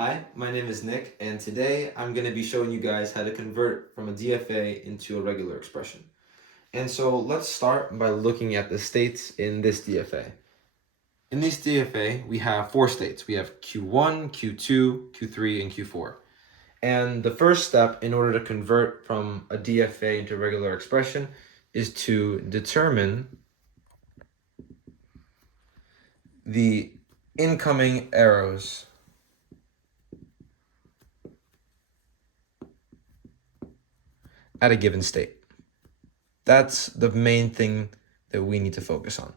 Hi, my name is Nick, and today I'm going to be showing you guys how to convert from a DFA into a regular expression. And so let's start by looking at the states in this DFA. In this DFA, we have four states. We have Q1, Q2, Q3, and Q4. And the first step in order to convert from a DFA into a regular expression is to determine the incoming arrows at a given state. That's the main thing that we need to focus on.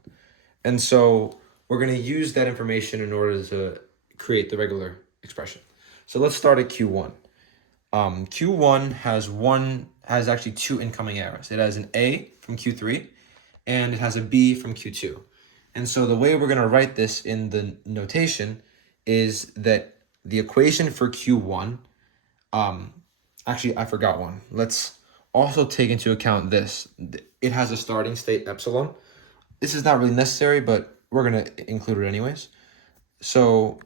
And so we're going to use that information in order to create the regular expression. So let's start at Q1. Q1 has actually two incoming arrows. It has an A from Q3 and it has a B from Q2. And so the way we're going to write this in the notation is that the equation for Q1, actually I forgot one. Let's also take into account this. It has a starting state epsilon. This is not really necessary, but we're going to include it anyways. So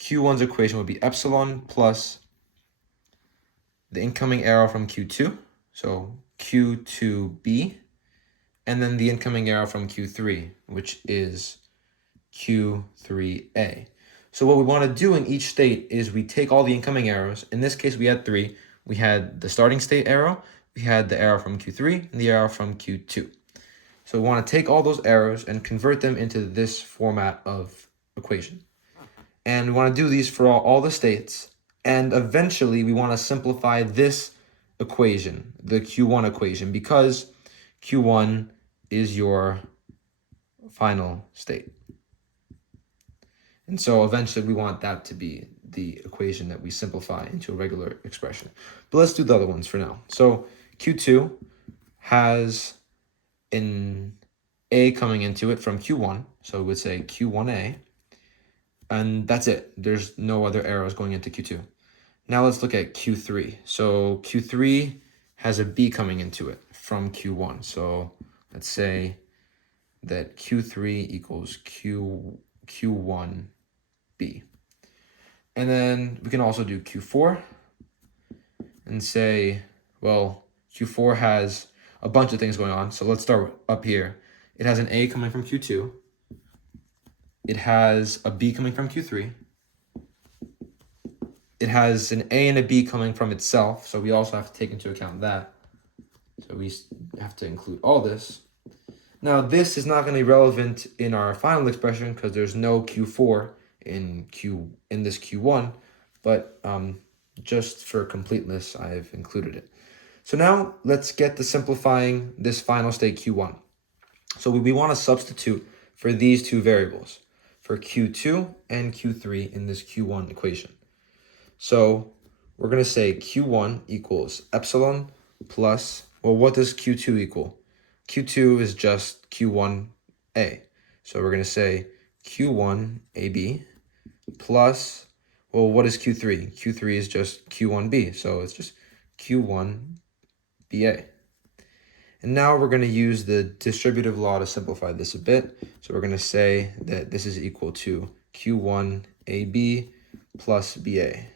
Q1's equation would be epsilon plus the incoming arrow from Q2, so Q2b, and then the incoming arrow from Q3, which is Q3a. So what we want to do in each state is we take all the incoming arrows. In this case, we had three. We had the starting state arrow, we had the arrow from Q3, and the arrow from Q2. So we want to take all those arrows and convert them into this format of equation. And we want to do these for all the states. And eventually we want to simplify this equation, the Q1 equation, because Q1 is your final state. And so eventually we want that to be the equation that we simplify into a regular expression. But let's do the other ones for now. So Q2 has an A coming into it from Q1. So we would say Q1A. And that's it. There's no other arrows going into Q2. Now let's look at Q3. So Q3 has a B coming into it from Q1. So let's say that Q3 equals Q1B. And then we can also do Q4 and say, well, Q4 has a bunch of things going on. So let's start up here. It has an A coming from Q2. It has a B coming from Q3. It has an A and a B coming from itself, so we also have to take into account that. So we have to include all this. Now, this is not going to be relevant in our final expression because there's no Q4 in this Q1, but just for completeness, I've included it. So now let's get to simplifying this final state Q1. So we want to substitute for these two variables, for Q2 and Q3 in this Q1 equation. So we're going to say Q1 equals epsilon plus, well, what does Q2 equal? Q2 is just Q1A. So we're going to say Q1AB plus, well, what is Q3? Q3 is just Q1B. So it's just Q1BA. And now we're going to use the distributive law to simplify this a bit. So we're going to say that this is equal to Q1AB plus BA.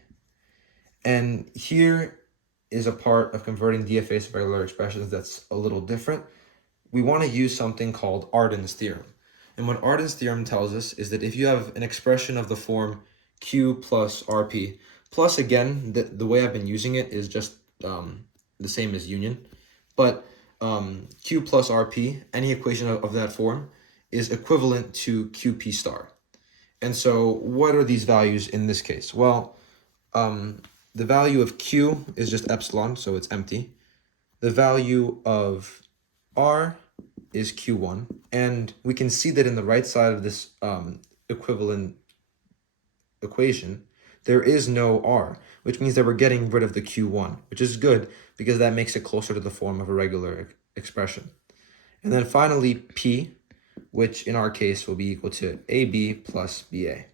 And here is a part of converting DFAs to regular expressions that's a little different. We want to use something called Arden's theorem. And what Arden's theorem tells us is that if you have an expression of the form Q plus RP, plus again, the way I've been using it is just the same as union, but Q plus RP, any equation of that form, is equivalent to QP star. And so what are these values in this case? Well, the value of Q is just epsilon, so it's empty. The value of R is Q1. And we can see that in the right side of this equivalent equation, there is no R, which means that we're getting rid of the Q1, which is good because that makes it closer to the form of a regular expression. And then finally, P, which in our case will be equal to AB plus BA.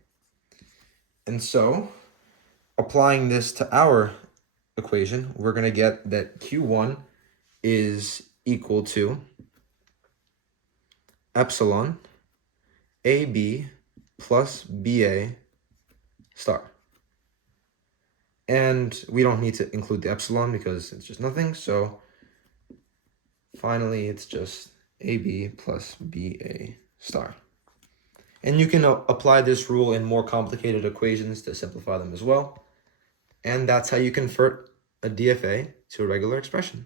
And so applying this to our equation, we're going to get that Q1 is equal to epsilon AB plus BA star. And we don't need to include the epsilon because it's just nothing. So finally, it's just AB plus BA star. And you can apply this rule in more complicated equations to simplify them as well. And that's how you convert a DFA to a regular expression.